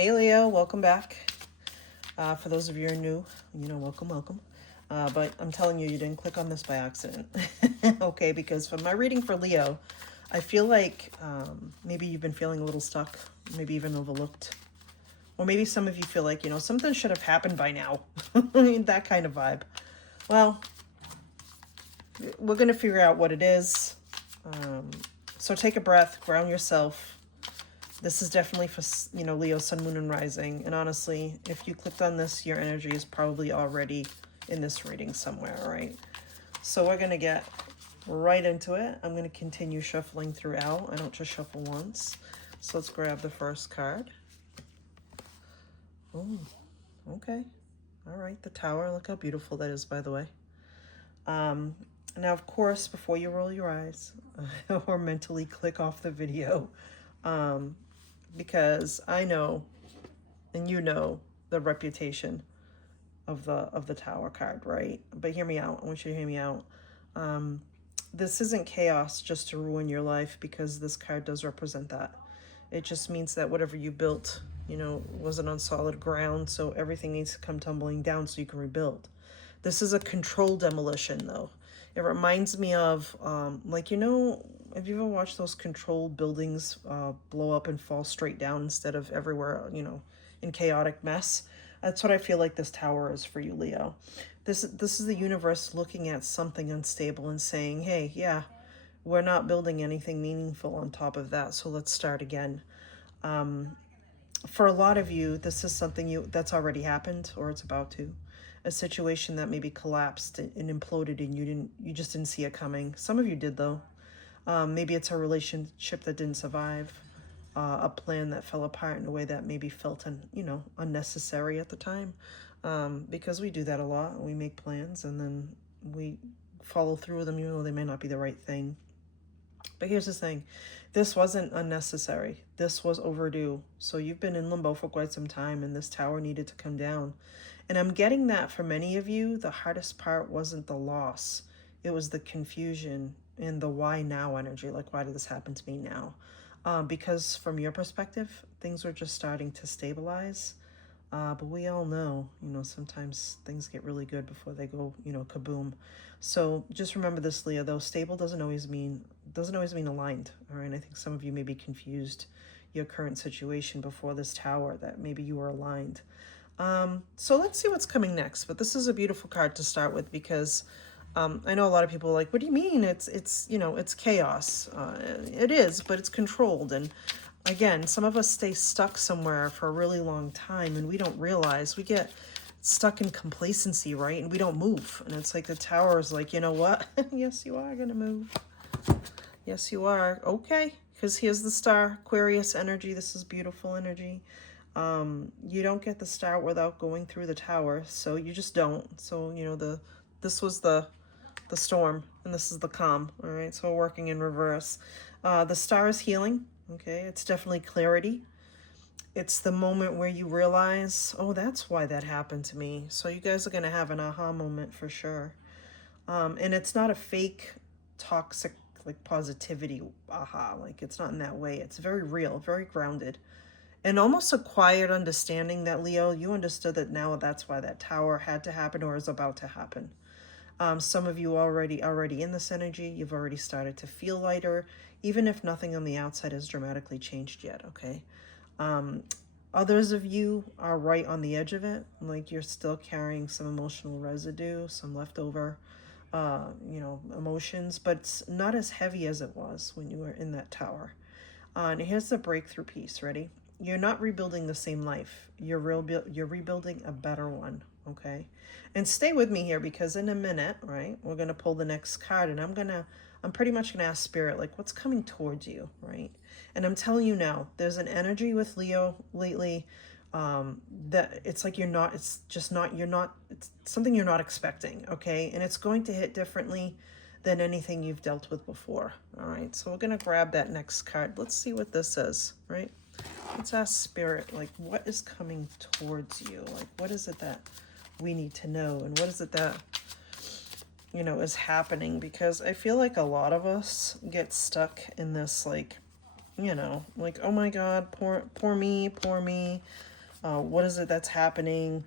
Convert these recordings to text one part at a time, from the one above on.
Hey Leo, welcome back. For those of you who are new, welcome. But I'm telling you, you didn't click on this by accident. Okay, because for my reading for Leo, I feel like maybe you've been feeling a little stuck, maybe even overlooked. Or maybe some of you feel like, something should have happened by now. That kind of vibe. Well, we're going to figure out what it is. So take a breath, ground yourself. This is definitely for, Leo, Sun, Moon, and Rising. And honestly, if you clicked on this, your energy is probably already in this reading somewhere, all right? So we're going to get right into it. I'm going to continue shuffling throughout. I don't just shuffle once. So let's grab the first card. Oh, okay. All right, the Tower. Look how beautiful that is, by the way. Now, of course, before you roll your eyes or mentally click off the video, because I know, and you know, the reputation of the Tower card, right? But hear me out. I want you to hear me out. This isn't chaos just to ruin your life, because this card does represent that. It just means that whatever you built, wasn't on solid ground, so everything needs to come tumbling down so you can rebuild. This is a controlled demolition, though. It reminds me of, have you ever watched those controlled buildings blow up and fall straight down instead of everywhere, in chaotic mess? That's what I feel like this Tower is for you, Leo. This is the universe looking at something unstable and saying, hey, yeah, we're not building anything meaningful on top of that, so let's start again. For a lot of you, this is something that's already happened, or it's about to. A situation that maybe collapsed and imploded, and you just didn't see it coming. Some of you did, though. Maybe it's a relationship that didn't survive, a plan that fell apart in a way that maybe felt unnecessary at the time. Because we do that a lot. We make plans and then we follow through with them, even though they may not be the right thing. But here's the thing. This wasn't unnecessary. This was overdue. So you've been in limbo for quite some time, and this Tower needed to come down. And I'm getting that for many of you, the hardest part wasn't the loss. It was the confusion and the why now energy. Like, why did this happen to me now? Because from your perspective, things were just starting to stabilize. But we all know, sometimes things get really good before they go, kaboom. So just remember this, Leah, though. Stable doesn't always mean aligned. All right. I think some of you may be confused your current situation before this Tower, that maybe you were aligned. So let's see what's coming next. But this is a beautiful card to start with, because I know a lot of people are like, what do you mean? It's chaos. It is, but it's controlled. And again, some of us stay stuck somewhere for a really long time, and we don't realize. We get stuck in complacency, right? And we don't move. And it's like the Tower is like, you know what? Yes, you are going to move. Yes, you are. Okay. Because here's the Star, Aquarius energy. This is beautiful energy. You don't get the Star without going through the Tower. So you just don't. So, this was the storm, and this is the calm. All right. So we're working in reverse. The Star is healing. Okay. It's definitely clarity. It's the moment where you realize, oh, that's why that happened to me. So you guys are going to have an aha moment for sure. And it's not a fake toxic, like, positivity aha. Like, it's not in that way. It's very real, very grounded. And almost a quiet understanding that, Leo, you understood that now that's why that Tower had to happen or is about to happen. Some of you already in this energy. You've already started to feel lighter, even if nothing on the outside has dramatically changed yet, okay? Others of you are right on the edge of it. Like, you're still carrying some emotional residue, some leftover, emotions, but it's not as heavy as it was when you were in that Tower. And here's the breakthrough piece. Ready? You're not rebuilding the same life. You're rebuilding a better one, okay? And stay with me here, because in a minute, right, we're going to pull the next card, and I'm pretty much going to ask Spirit, like, what's coming towards you, right? And I'm telling you now, there's an energy with Leo lately that it's like it's something you're not expecting, okay? And it's going to hit differently than anything you've dealt with before, all right? So we're going to grab that next card. Let's see what this says, right? Let's ask Spirit, like, what is coming towards you? Like, what is it that we need to know? And what is it that, is happening? Because I feel like a lot of us get stuck in this, like, you know, like, oh my God, poor me, poor me. What is it that's happening?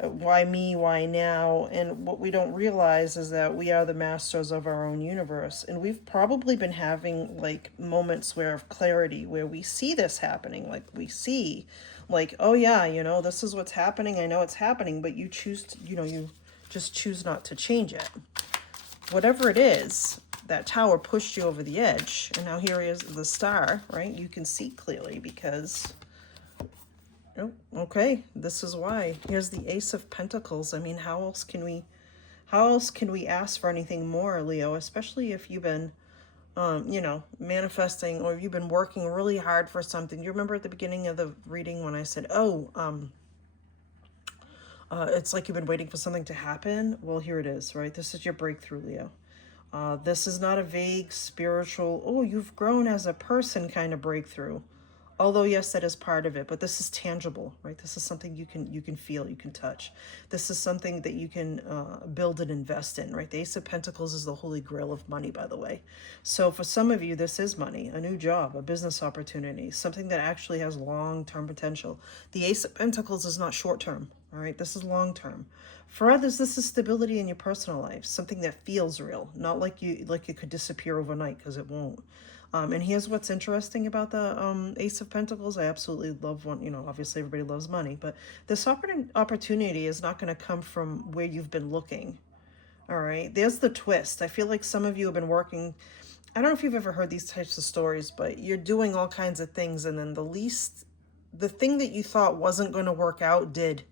Why me? Why now? And what we don't realize is that we are the masters of our own universe. And we've probably been having like moments where of clarity where we see this happening. Like we see like, oh yeah, you know, this is what's happening. I know it's happening, but you choose to, you know, you just choose not to change it. Whatever it is, that tower pushed you over the edge. And now here is the star, right? You can see clearly because... Oh, okay, this is why. Here's the Ace of Pentacles. I mean, how else can we ask for anything more, Leo? Especially if you've been, you know, manifesting, or you've been working really hard for something. You remember at the beginning of the reading when I said, oh, it's like you've been waiting for something to happen? Well, here it is, right? This is your breakthrough, Leo. This is not a vague spiritual, oh, you've grown as a person kind of breakthrough. Although, yes, that is part of it, but this is tangible, right? This is something you can feel, you can touch. This is something that you can build and invest in, right? The Ace of Pentacles is the holy grail of money, by the way. So for some of you, this is money, a new job, a business opportunity, something that actually has long-term potential. The Ace of Pentacles is not short-term, all right? This is long-term. For others, this is stability in your personal life, something that feels real, not like it could disappear overnight, because it won't. And here's what's interesting about the Ace of Pentacles. I absolutely love one, you know, obviously everybody loves money, but this opportunity is not going to come from where you've been looking. All right. There's the twist. I feel like some of you have been working. I don't know if you've ever heard these types of stories, but you're doing all kinds of things. And then the thing that you thought wasn't going to work out did.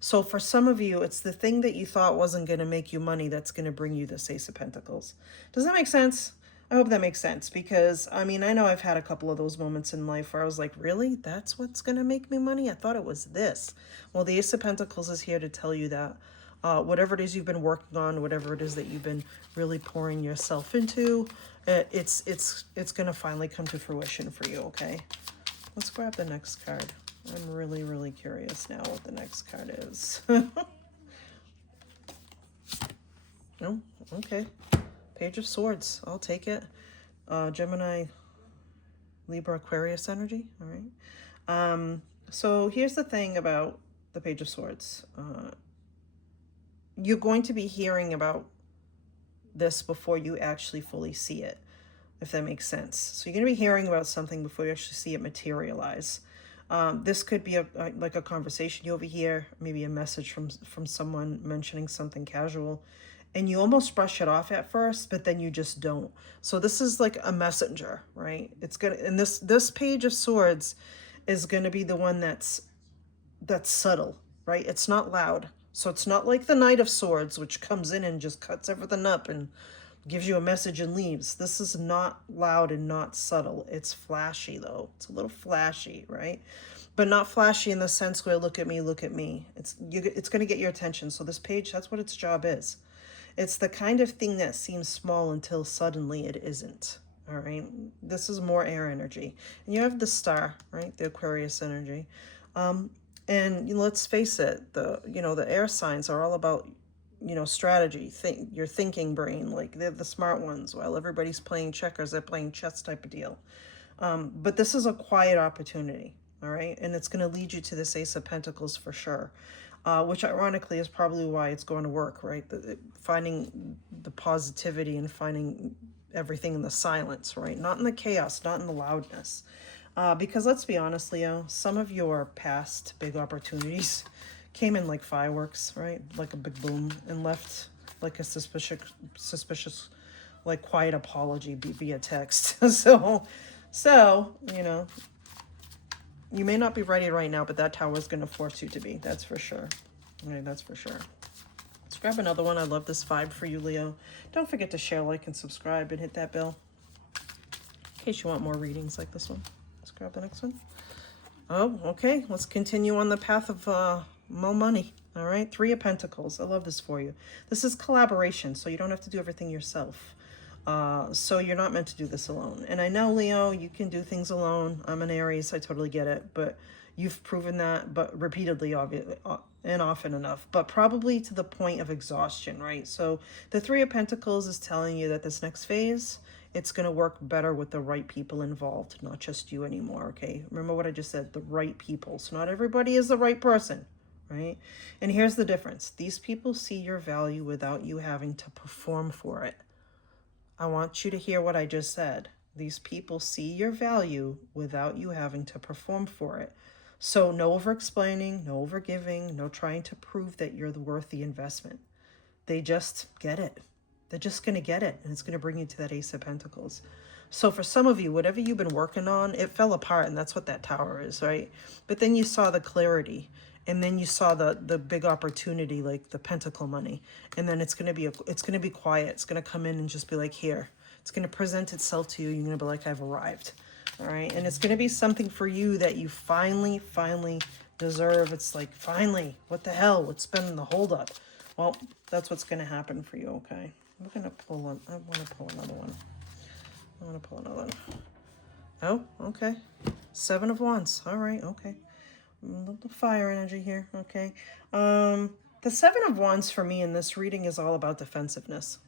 So for some of you, it's the thing that you thought wasn't going to make you money that's going to bring you this Ace of Pentacles. Does that make sense? I hope that makes sense, because, I mean, I know I've had a couple of those moments in life where I was like, really? That's what's going to make me money? I thought it was this. Well, the Ace of Pentacles is here to tell you that whatever it is you've been working on, whatever it is that you've been really pouring yourself into, it's going to finally come to fruition for you, okay? Let's grab the next card. I'm really, really curious now what the next card is. Oh, okay. Page of Swords. I'll take it. Gemini, Libra, Aquarius energy. All right. So here's the thing about the Page of Swords. You're going to be hearing about this before you actually fully see it, if that makes sense. So you're going to be hearing about something before you actually see it materialize. This could be like a conversation you overhear, maybe a message from someone mentioning something casual, and you almost brush it off at first, but then you just don't. So this is like a messenger, right? It's gonna, and this Page of Swords is gonna be the one that's subtle, right? It's not loud. So it's not like the Knight of Swords, which comes in and just cuts everything up and gives you a message and leaves. This is not loud and not subtle. It's flashy though. It's a little flashy, right? But not flashy in the sense where look at me, look at me. It's going to get your attention. So this page, that's what its job is. It's the kind of thing that seems small until suddenly it isn't. All right. This is more air energy. And you have the star, right? The Aquarius energy. And let's face it, the air signs are all about, strategy, your thinking brain, like they're the smart ones. While everybody's playing checkers, they're playing chess type of deal. But this is a quiet opportunity. All right. And it's going to lead you to this Ace of Pentacles for sure. Which ironically is probably why it's going to work, right? Finding the positivity and finding everything in the silence, right? Not in the chaos, not in the loudness. Because let's be honest, Leo, some of your past big opportunities came in like fireworks, right? Like a big boom, and left like a suspicious, like quiet apology via text. So, you may not be ready right now, but that tower is going to force you to be. That's for sure. All right, that's for sure. Let's grab another one. I love this vibe for you, Leo. Don't forget to share, like, and subscribe, and hit that bell in case you want more readings like this one. Let's grab the next one. Oh, okay. Let's continue on the path of more money. All right, Three of Pentacles. I love this for you. This is collaboration, so you don't have to do everything yourself. So you're not meant to do this alone. And I know, Leo, you can do things alone. I'm an Aries, I totally get it. But you've proven that, but repeatedly, obviously, and often enough. But probably to the point of exhaustion, right? So the Three of Pentacles is telling you that this next phase It's going to work better with the right people involved, not just you anymore, okay? Remember what I just said, the right people. So not everybody is the right person, right? And here's the difference. These people see your value without you having to perform for it. I want you to hear what I just said. These people see your value without you having to perform for it. So no over-explaining, no over-giving, no trying to prove that you're worth the investment. They just get it. They're just going to get it, and it's going to bring you to that Ace of Pentacles. So for some of you, whatever you've been working on, it fell apart, and that's what that Tower is, right? But then you saw the clarity, and then you saw the big opportunity, like the Pentacle money, and then it's going to be quiet. It's going to come in and just be like, here. It's going to present itself to you. You're going to be like, I've arrived, all right? And it's going to be something for you that you finally deserve. It's like, finally, what the hell? What's been the holdup? Well, that's what's going to happen for you, okay? I'm going to pull one. I want to pull another one. I want to pull another one. Oh, okay. 7 of Wands. All right, okay. A little fire energy here, okay. The 7 of Wands for me in this reading is all about defensiveness.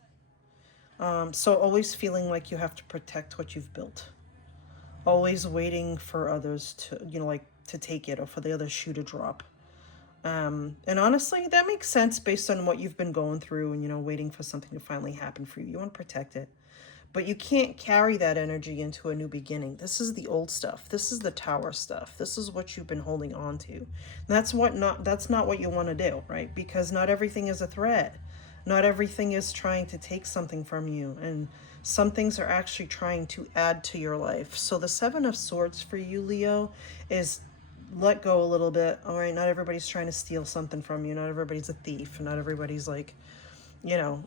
So always feeling like you have to protect what you've built. Always waiting for others to, like to take it, or for the other shoe to drop. And honestly, that makes sense based on what you've been going through and, waiting for something to finally happen for you. You want to protect it. But you can't carry that energy into a new beginning. This is the old stuff. This is the Tower stuff. This is what you've been holding on to. And that's not what you want to do, right? Because not everything is a threat. Not everything is trying to take something from you. And some things are actually trying to add to your life. So the 7 of Swords for you, Leo, is let go a little bit. All right, not everybody's trying to steal something from you. Not everybody's a thief. Not everybody's like,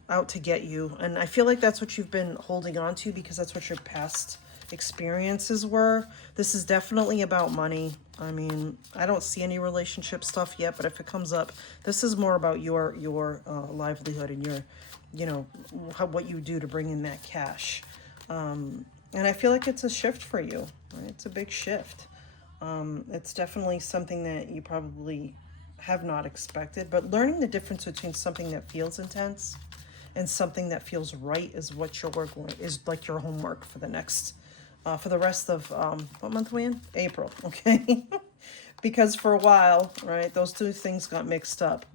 out to get you. And I feel like that's what you've been holding on to, because that's what your past experiences were. This is definitely about money. I mean, I don't see any relationship stuff yet, but if it comes up, this is more about your livelihood and your, what you do to bring in that cash. And I feel like it's a shift for you, right? It's a big shift. It's definitely something that you probably have not expected, but learning the difference between something that feels intense and something that feels right is what your work is, like your homework for the next, for the rest of, what month are we in? April, okay? Because for a while, right, those two things got mixed up,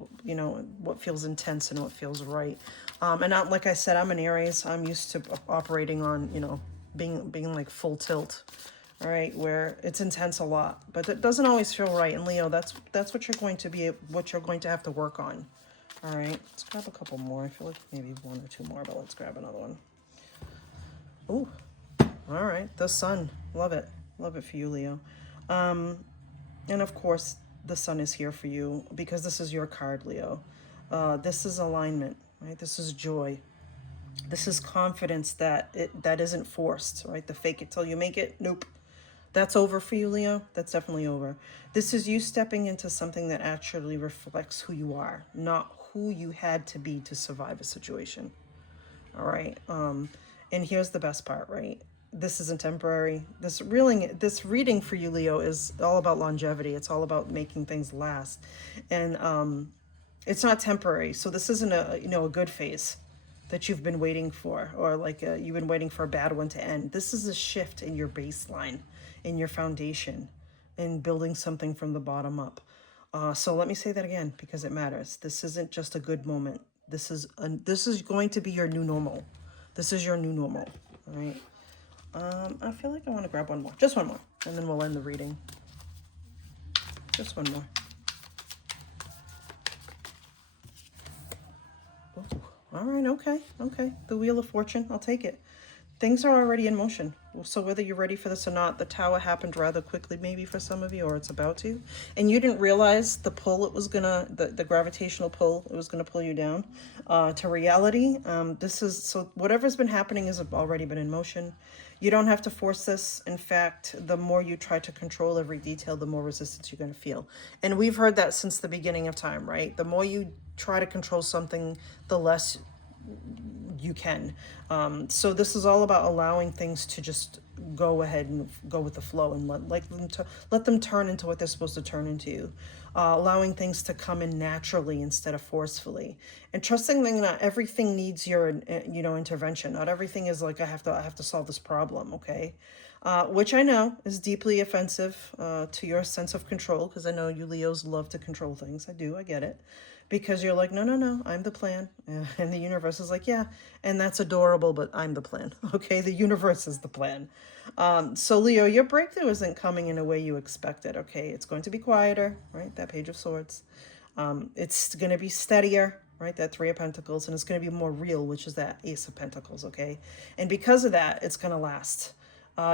what feels intense and what feels right. And like I said, I'm an Aries. I'm used to operating on, being like full tilt. All right, where it's intense a lot, but it doesn't always feel right. And Leo, that's what you're going to have to work on. All right, let's grab a couple more. I feel like maybe 1 or 2 more, but let's grab another one. Oh, all right, the Sun, love it for you, Leo. And of course, the Sun is here for you because this is your card, Leo. This is alignment, right? This is joy. This is confidence that isn't forced, right? The fake it till you make it, nope. That's over for you, Leo. That's definitely over. This is you stepping into something that actually reflects who you are, not who you had to be to survive a situation. All right. And here's the best part, right? This isn't temporary. This reading for you, Leo, is all about longevity. It's all about making things last. And it's not temporary. So this isn't a good phase that you've been waiting for, or like you've been waiting for a bad one to end. This is a shift in your baseline, in your foundation, in building something from the bottom up. So let me say that again, because it matters. This isn't just a good moment. This is going to be your new normal. This is your new normal, all right? I feel like I want to grab one more. Just one more, and then we'll end the reading. Just one more. Ooh. All right, okay. The Wheel of Fortune, I'll take it. Things are already in motion. So whether you're ready for this or not, the Tower happened rather quickly maybe for some of you, or it's about to. And you didn't realize the pull it was the gravitational pull, it was gonna pull you down to reality. So whatever's been happening has already been in motion. You don't have to force this. In fact, the more you try to control every detail, the more resistance you're gonna feel. And we've heard that since the beginning of time, right? The more you try to control something, the less you can. So this is all about allowing things to just go ahead and go with the flow, and let them turn into what they're supposed to turn into. Allowing things to come in naturally instead of forcefully, and trusting that not everything needs your intervention. Not everything is like I have to solve this problem. Okay. Which I know is deeply offensive to your sense of control, because I know you Leos love to control things. I get it. Because you're like, no, no, no, I'm the plan. And the universe is like, yeah, and that's adorable, but I'm the plan. Okay, the universe is the plan. So Leo, your breakthrough isn't coming in a way you expected. Okay, it's going to be quieter, right? That Page of Swords. It's going to be steadier, right? That Three of Pentacles, and it's going to be more real, which is that Ace of Pentacles. Okay, and because of that, it's going to last.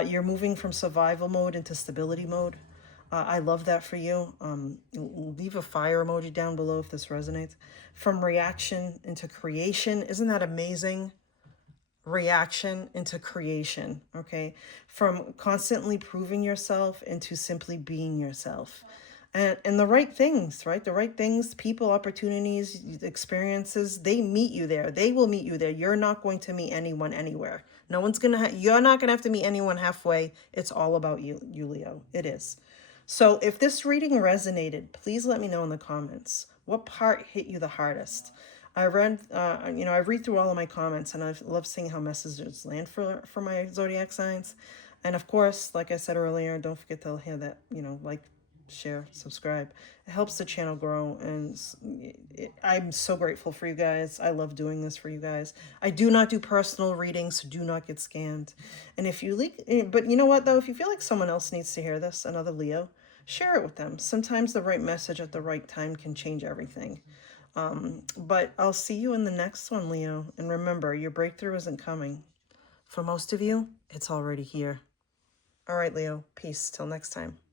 You're moving from survival mode into stability mode. I love that for you. Leave a fire emoji down below if this resonates. From reaction into creation. Isn't that amazing? Reaction into creation, okay? From constantly proving yourself into simply being yourself. And the right things, right? The right things, people, opportunities, experiences, they meet you there. They will meet you there. You're not going to meet anyone anywhere. No one's gonna you're not gonna have to meet anyone halfway. It's all about you, Leo. It is. So if this reading resonated, please let me know in the comments. What part hit you the hardest? I read, I read through all of my comments, and I love seeing how messages land for my zodiac signs. And of course, like I said earlier, don't forget to hit that, like, share, subscribe. It helps the channel grow, and I'm so grateful for you guys. I love doing this for you guys. I do not do personal readings, so do not get scammed. And if you but you know what though, if you feel like someone else needs to hear this, another Leo, share it with them. Sometimes the right message at the right time can change everything. But I'll see you in the next one, Leo. And remember, your breakthrough isn't coming. For most of you, it's already here. All right, Leo. Peace. Till next time.